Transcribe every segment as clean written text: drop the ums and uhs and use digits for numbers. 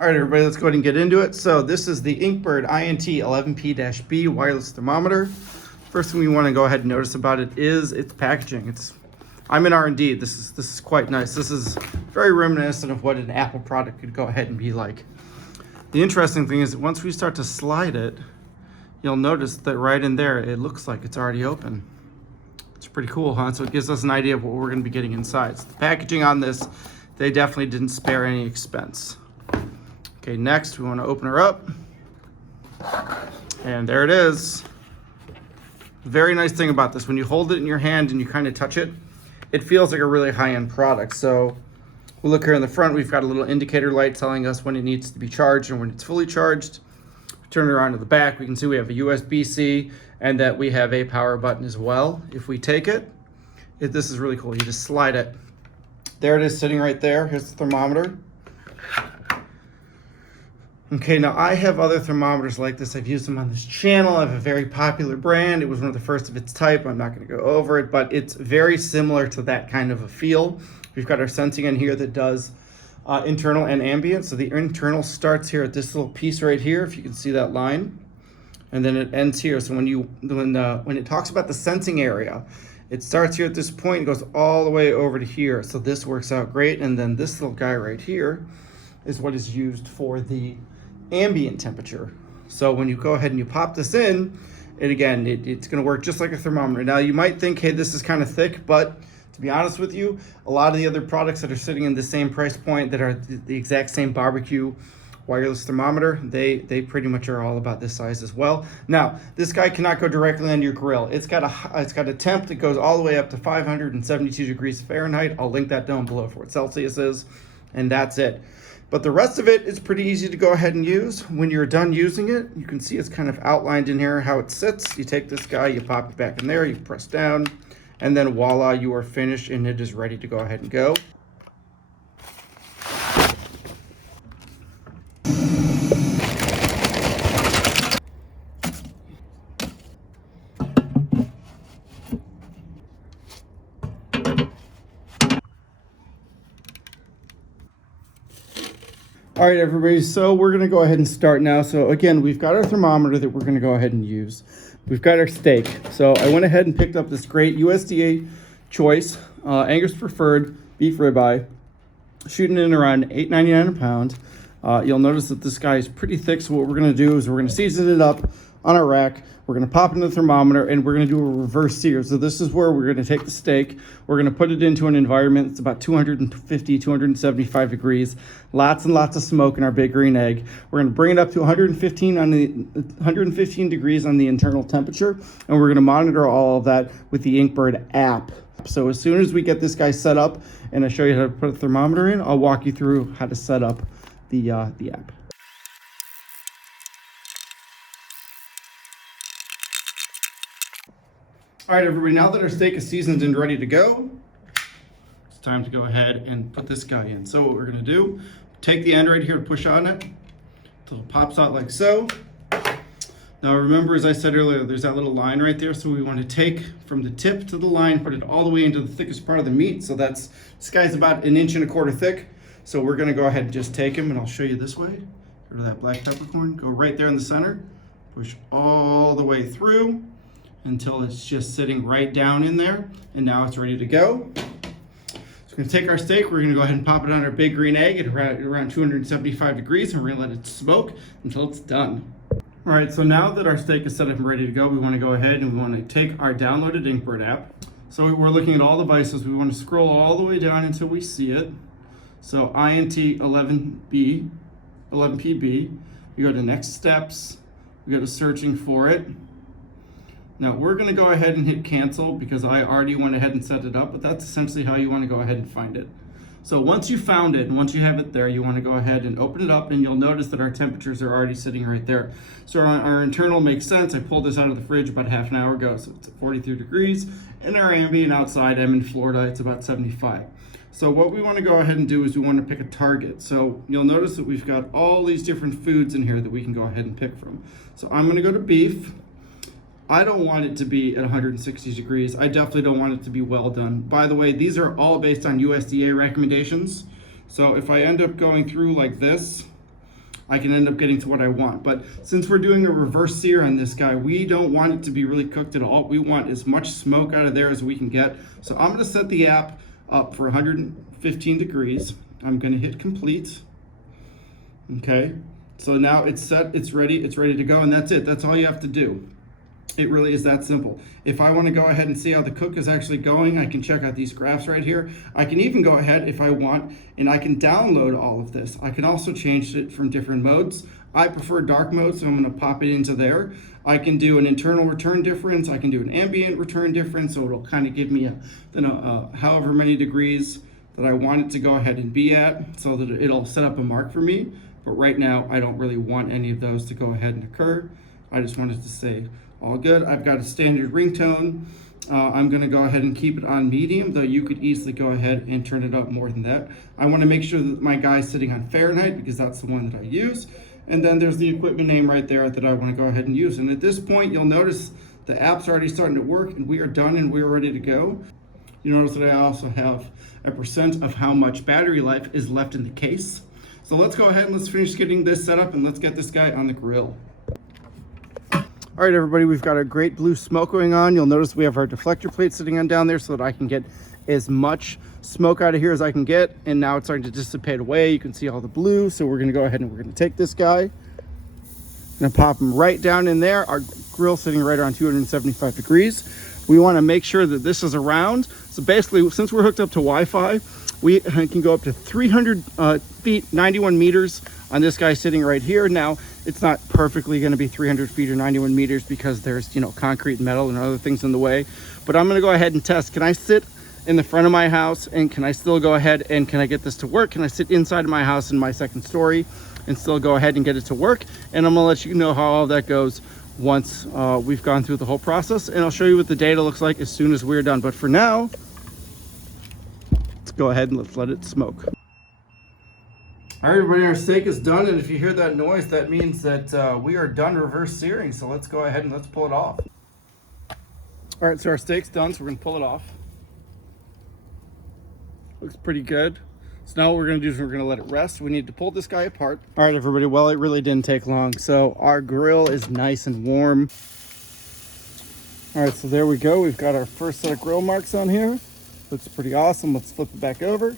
All right, everybody, let's go ahead and get into it. So this is the Inkbird INT-11P-B wireless thermometer. First thing we want to go ahead and notice about it is its packaging. I'm in R&D. This is quite nice. This is very reminiscent of what an Apple product could go ahead and be like. The interesting thing is that once we start to slide it, you'll notice that right in there, it looks like it's already open. It's pretty cool, huh? So it gives us an idea of what we're going to be getting inside. So the packaging on this, they definitely didn't spare any expense. Okay, next we want to open her up. And there it is. Very nice thing about this, when you hold it in your hand and you kind of touch it, it feels like a really high-end product. So we'll look here in the front, we've got a little indicator light telling us when it needs to be charged and when it's fully charged. Turn it around to the back, we can see we have a USB-C and that we have a power button as well. If we take it, this is really cool. You just slide it. There it is sitting right there. Here's the thermometer. Okay, now I have other thermometers like this. I've used them on this channel. I have a very popular brand. It was one of the first of its type. I'm not going to go over it, but it's very similar to that kind of a feel. We've got our sensing in here that does internal and ambient. So the internal starts here at this little piece right here, if you can see that line, and then it ends here. So when it talks about the sensing area, it starts here at this point and goes all the way over to here. So this works out great. And then this little guy right here is what is used for the ambient temperature. So when you go ahead and you pop this in, it's going to work just like a thermometer. Now you might think, hey, this is kind of thick, but to be honest with you, a lot of the other products that are sitting in the same price point that are the exact same barbecue wireless thermometer, they pretty much are all about this size as well. Now this guy cannot go directly on your grill. It's got a temp that goes all the way up to 572 degrees Fahrenheit. I'll link that down below for what Celsius is, and that's it. But the rest of it is pretty easy to go ahead and use. When you're done using it, you can see it's kind of outlined in here how it sits. You take this guy, you pop it back in there, you press down, and then voila, you are finished and it is ready to go ahead and go. All right, everybody, so we're gonna go ahead and start now. So again, we've got our thermometer that we're gonna go ahead and use. We've got our steak. So I went ahead and picked up this great USDA choice, Angus preferred beef ribeye, shooting in around $8.99 a pound. You'll notice that this guy is pretty thick. So what we're gonna do is we're gonna season it up on our rack. We're gonna pop into the thermometer and we're gonna do a reverse sear. So this is where we're gonna take the steak, we're gonna put it into an environment that's about 250, 275 degrees, lots and lots of smoke in our big green egg. We're gonna bring it up to 115 degrees on the internal temperature, and we're gonna monitor all of that with the Inkbird app. So as soon as we get this guy set up and I show you how to put a thermometer in, I'll walk you through how to set up the app. All right, everybody, now that our steak is seasoned and ready to go, it's time to go ahead and put this guy in. So what we're gonna do, take the end right here and push on it until it pops out like so. Now remember, as I said earlier, there's that little line right there. So we wanna take from the tip to the line, put it all the way into the thickest part of the meat. So this guy's about 1.25 inches thick. So we're gonna go ahead and just take him, and I'll show you this way. Go to that black peppercorn, go right there in the center, push all the way through until it's just sitting right down in there, and now it's ready to go. So we're gonna take our steak, we're gonna go ahead and pop it on our big green egg at around 275 degrees, and we're gonna let it smoke until it's done. All right, so now that our steak is set up and ready to go, we wanna go ahead and we wanna take our downloaded Inkbird app. So we're looking at all the devices, we wanna scroll all the way down until we see it. So INT-11P-B, we go to next steps, we go to searching for it. Now we're gonna go ahead and hit cancel because I already went ahead and set it up, but that's essentially how you wanna go ahead and find it. So once you found it and once you have it there, you wanna go ahead and open it up, and you'll notice that our temperatures are already sitting right there. So our internal makes sense. I pulled this out of the fridge about half an hour ago, so it's at 43 degrees. And our ambient outside, I'm in Florida, it's about 75. So what we wanna go ahead and do is we wanna pick a target. So you'll notice that we've got all these different foods in here that we can go ahead and pick from. So I'm gonna go to beef. I don't want it to be at 160 degrees. I definitely don't want it to be well done. By the way, these are all based on USDA recommendations. So if I end up going through like this, I can end up getting to what I want. But since we're doing a reverse sear on this guy, we don't want it to be really cooked at all. We want as much smoke out of there as we can get. So I'm gonna set the app up for 115 degrees. I'm gonna hit complete. Okay, so now it's set, it's ready to go, and that's it. That's all you have to do. It really is that simple. If I want to go ahead and see how the cook is actually going, I can check out these graphs right here. I can even go ahead if I want, and I can download all of this. I can also change it from different modes. I prefer dark mode, so I'm going to pop it into there. I can do an internal return difference. I can do an ambient return difference, so it'll kind of give me however many degrees that I want it to go ahead and be at, so that it'll set up a mark for me. But right now, I don't really want any of those to go ahead and occur. I just wanted to say all good. I've got a standard ringtone. I'm gonna go ahead and keep it on medium, though you could easily go ahead and turn it up more than that. I wanna make sure that my guy's sitting on Fahrenheit because that's the one that I use. And then there's the equipment name right there that I wanna go ahead and use. And at this point, you'll notice the app's already starting to work and we are done and we're ready to go. You notice that I also have a percent of how much battery life is left in the case. So let's go ahead and let's finish getting this set up and let's get this guy on the grill. All right, everybody, we've got a great blue smoke going on. You'll notice we have our deflector plate sitting on down there so that I can get as much smoke out of here as I can get. And now it's starting to dissipate away. You can see all the blue. So we're gonna go ahead and we're gonna take this guy. Gonna pop him right down in there. Our grill sitting right around 275 degrees. We wanna make sure that this is around. So basically, since we're hooked up to Wi-Fi, we can go up to 300 feet, 91 meters on this guy sitting right here. Now, it's not perfectly going to be 300 feet or 91 meters because there's, you know, concrete and metal and other things in the way. But I'm going to go ahead and test. Can I sit in the front of my house and can I still go ahead and can I get this to work? Can I sit inside of my house in my second story and still go ahead and get it to work? And I'm going to let you know how all that goes once we've gone through the whole process. And I'll show you what the data looks like as soon as we're done. But for now, let's go ahead and let's let it smoke. All right, everybody, our steak is done, and if you hear that noise, that means that we are done reverse searing. So let's go ahead and let's pull it off. All right, so our steak's done, so we're gonna pull it off. Looks pretty good. So now what we're gonna do is we're gonna let it rest. We need to pull this guy apart. All right, everybody, well, it really didn't take long. So our grill is nice and warm. All right, so there we go. We've got our first set of grill marks on here. Looks pretty awesome. Let's flip it back over.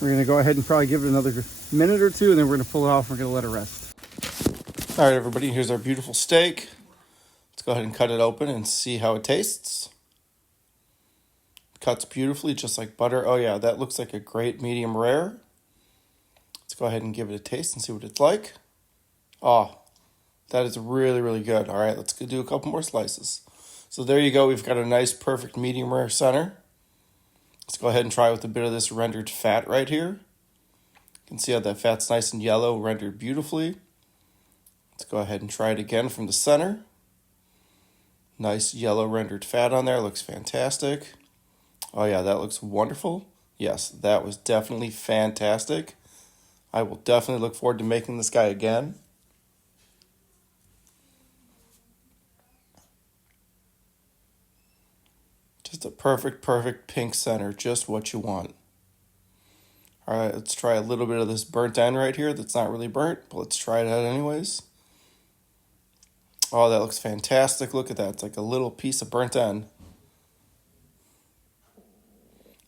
We're gonna go ahead and probably give it another minute or two, and then we're gonna pull it off and we're gonna let it rest. All right, everybody, here's our beautiful steak. Let's go ahead and cut it open and see how it tastes. Cuts beautifully, just like butter. Oh yeah, that looks like a great medium rare. Let's go ahead and give it a taste and see what it's like. Oh, that is really, really good. All right, let's do a couple more slices. So there you go. We've got a nice, perfect medium rare center. Let's go ahead and try with a bit of this rendered fat right here. You can see how that fat's nice and yellow, rendered beautifully. Let's go ahead and try it again from the center. Nice yellow rendered fat on there. Looks fantastic. Oh yeah, that looks wonderful. Yes, that was definitely fantastic. I will definitely look forward to making this guy again. Just a perfect pink center, just what you want. All right, let's try a little bit of this burnt end right here that's not really burnt, but let's try it out anyways. Oh, that looks fantastic. Look at that. It's like a little piece of burnt end.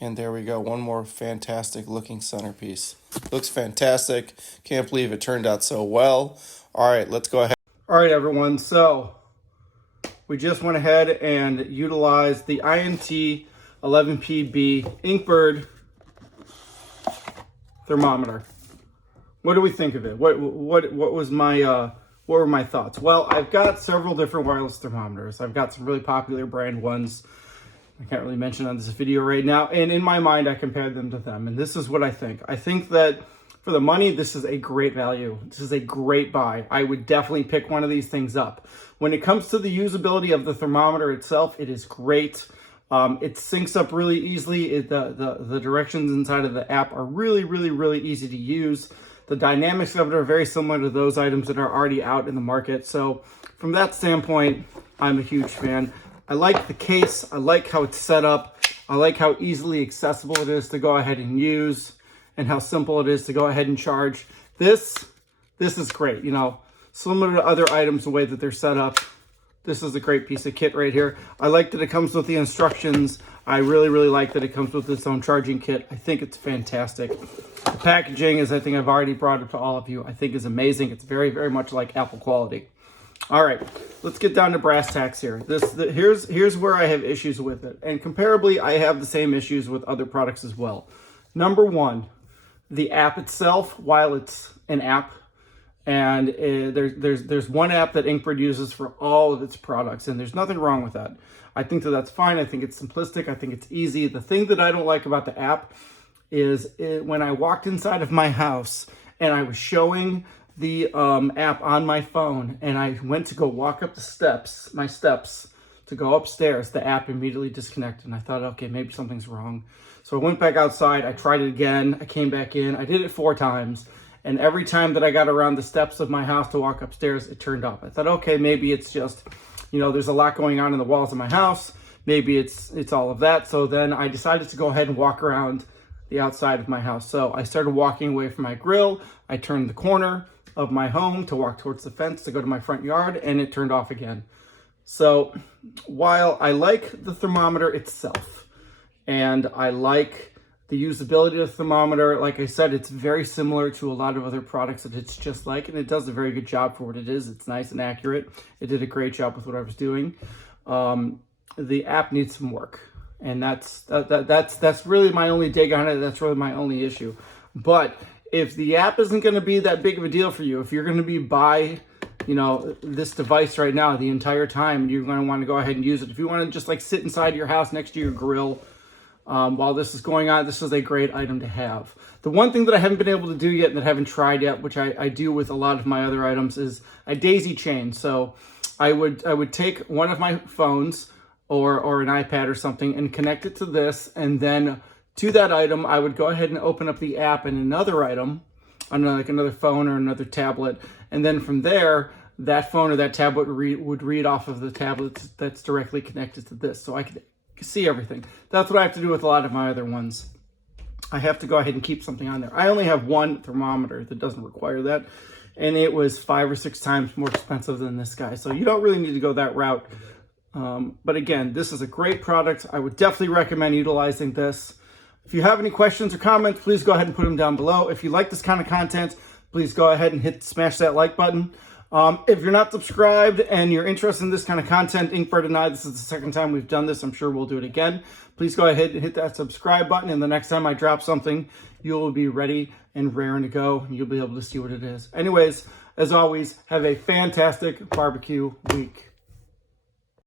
And there we go. One more fantastic looking centerpiece. Looks fantastic. Can't believe it turned out so well. All right, let's go ahead. All right, everyone. So we just went ahead and utilized the INT-11P-B Inkbird thermometer. What do we think of it? What was my what were my thoughts? Well, I've got several different wireless thermometers. I've got some really popular brand ones I can't really mention on this video right now, and in my mind I compared them to them, and this is what I think. I think that for the money, this is a great value. This is a great buy. I would definitely pick one of these things up. When it comes to the usability of the thermometer itself, it is great. It syncs up really easily. The directions inside of the app are really easy to use. The dynamics of it are very similar to those items that are already out in the market. So from that standpoint, I'm a huge fan. I like the case. I like how it's set up. I like how easily accessible it is to go ahead and use, and how simple it is to go ahead and charge. This is great. You know, similar to other items, the way that they're set up, this is a great piece of kit right here. I like that it comes with the instructions. I really, really like that it comes with its own charging kit. I think it's fantastic. The packaging, as I think I've already brought it to all of you, I think is amazing. It's very, very much like Apple quality. All right, let's get down to brass tacks here. Here's where I have issues with it. And comparably, I have the same issues with other products as well. Number one, the app itself, while it's an app, and there's one app that Inkbird uses for all of its products, and there's nothing wrong with that. I think that that's fine. I think it's simplistic. I think it's easy. The thing that I don't like about the app is when I walked inside of my house and I was showing the app on my phone, and I went to go walk up my steps to go upstairs, the app immediately disconnected. And I thought, okay, maybe something's wrong. So I went back outside, I tried it again, I came back in, I did it 4 times. And every time that I got around the steps of my house to walk upstairs, it turned off. I thought, okay, maybe it's just, you know, there's a lot going on in the walls of my house. Maybe it's all of that. So then I decided to go ahead and walk around the outside of my house. So I started walking away from my grill. I turned the corner of my home to walk towards the fence to go to my front yard, and it turned off again. So while I like the thermometer itself, and I like the usability of the thermometer, like I said, it's very similar to a lot of other products that it's just like, and it does a very good job for what it is. It's nice and accurate. It did a great job with what I was doing. The app needs some work, and that's really my only dig on it. That's really my only issue. But if the app isn't going to be that big of a deal for you, if you're going to be by, you know, this device right now the entire time, you're going to want to go ahead and use it. If you want to just like sit inside your house next to your grill while this is going on, this is a great item to have. The one thing that I haven't been able to do yet and that I haven't tried yet, which I do with a lot of my other items, is a daisy chain. So I would take one of my phones or an iPad or something and connect it to this, and then to that item, I would go ahead and open up the app in another item, on like another phone or another tablet, and then from there, that phone or that tablet would read off of the tablet that's directly connected to this, so I could see everything. That's what I have to do with a lot of my other ones. I have to go ahead and keep something on there. I only have one thermometer that doesn't require that, and it was 5 or 6 times more expensive than this guy, so you don't really need to go that route. But again, this is a great product. I would definitely recommend utilizing this. If you have any questions or comments, please go ahead and put them down below. If you like this kind of content, please go ahead and smash that like button. If you're not subscribed and you're interested in this kind of content, Inkbird and I, this is the second time we've done this. I'm sure we'll do it again. Please go ahead and hit that subscribe button, and the next time I drop something, you will be ready and raring to go, and you'll be able to see what it is. Anyways, as always, have a fantastic barbecue week.